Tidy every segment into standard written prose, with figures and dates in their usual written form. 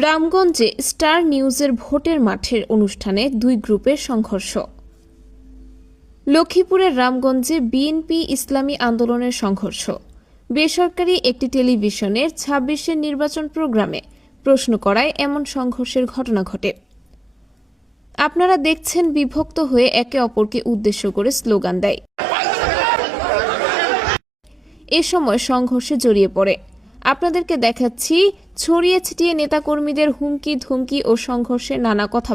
রামগঞ্জে star নিউজের ভোটের মাঠের অনুষ্ঠানে দুই গ্রুপের সংঘর্ষ। লক্ষ্মীপুরের রামগঞ্জে বিএনপি ইসলামী আন্দোলনের সংঘর্ষ। বেসরকারি একটি টেলিভিশনের ২৬-এর নির্বাচন প্রোগ্রামে প্রশ্ন করায় এমন সংঘর্ষের ঘটনা ঘটে। আপনারা দেখছেন বিভক্ত হয়ে একে অপরকে উদ্দেশ্য করে স্লোগান দেয়। এ সময় সংঘর্ষে জড়িয়ে পড়ে। আপনাদেরকে দেখাচ্ছি ছড়িয়ে ছিটিয়ে নেতাকর্মীদের হুমকি ধমকি ও সংঘর্ষের নানা কথা।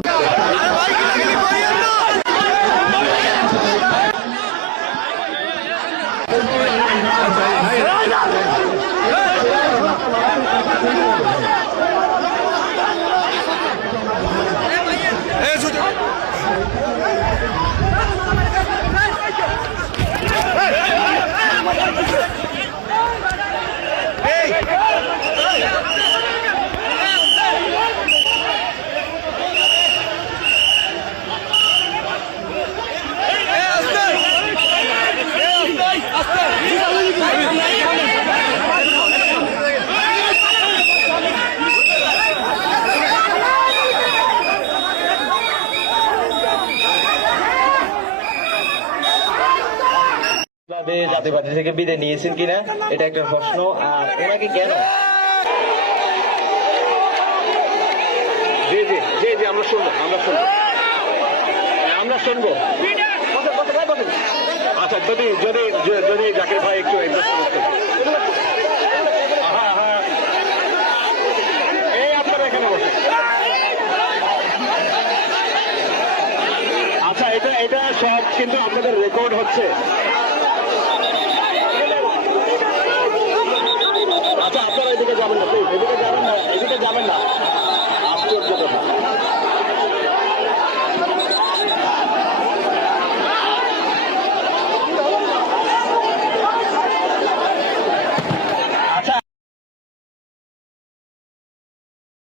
জাতীয়বাদী থেকে বিদায় নিয়েছেন কিনা এটা একটা প্রশ্ন। আর ওনাকে কেন আমরা শুনবো আচ্ছা যদি যদি যদি জাকির ভাই একটু এই আপনারা এখানে বসে। আচ্ছা এটা সব কিন্তু আপনাদের রেকর্ড হচ্ছে।